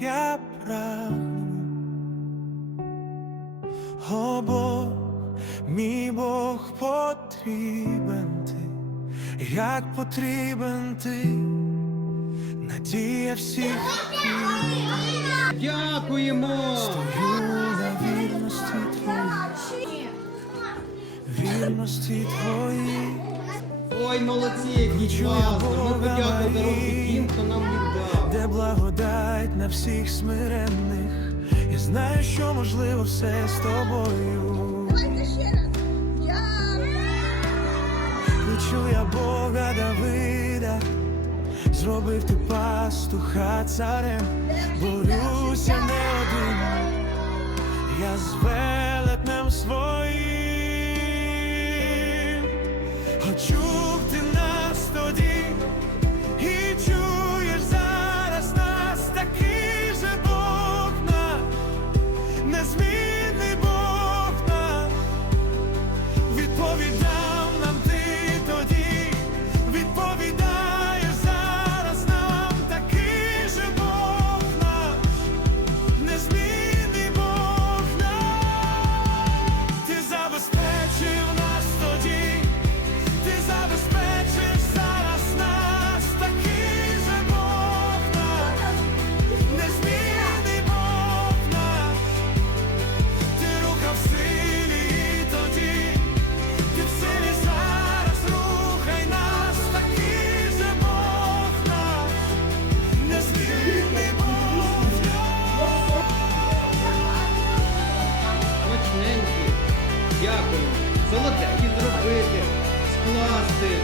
я прагну. О Бог, мій Бог потрібен ти, як потрібен ти, надія всіх Дякуємо! стою на вірності твоїй, вірності твоїй. Ой, молодці, класно! Ми подякувати благодать на всіх смиренних. Я знаю, що можливо все з тобою. Кличу я Бога Давида, зробив ти пастуха царем, борюся не один, я з велетнем своїм. Почув Дякуємо. Солоденькі зробити, скласти.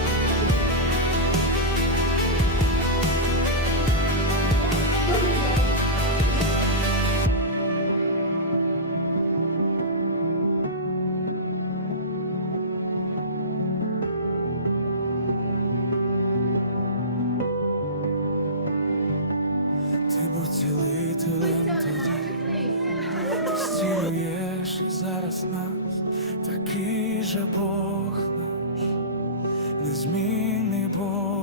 Ти був цілителем зараз нас, такий же Бог наш, незмінний Бог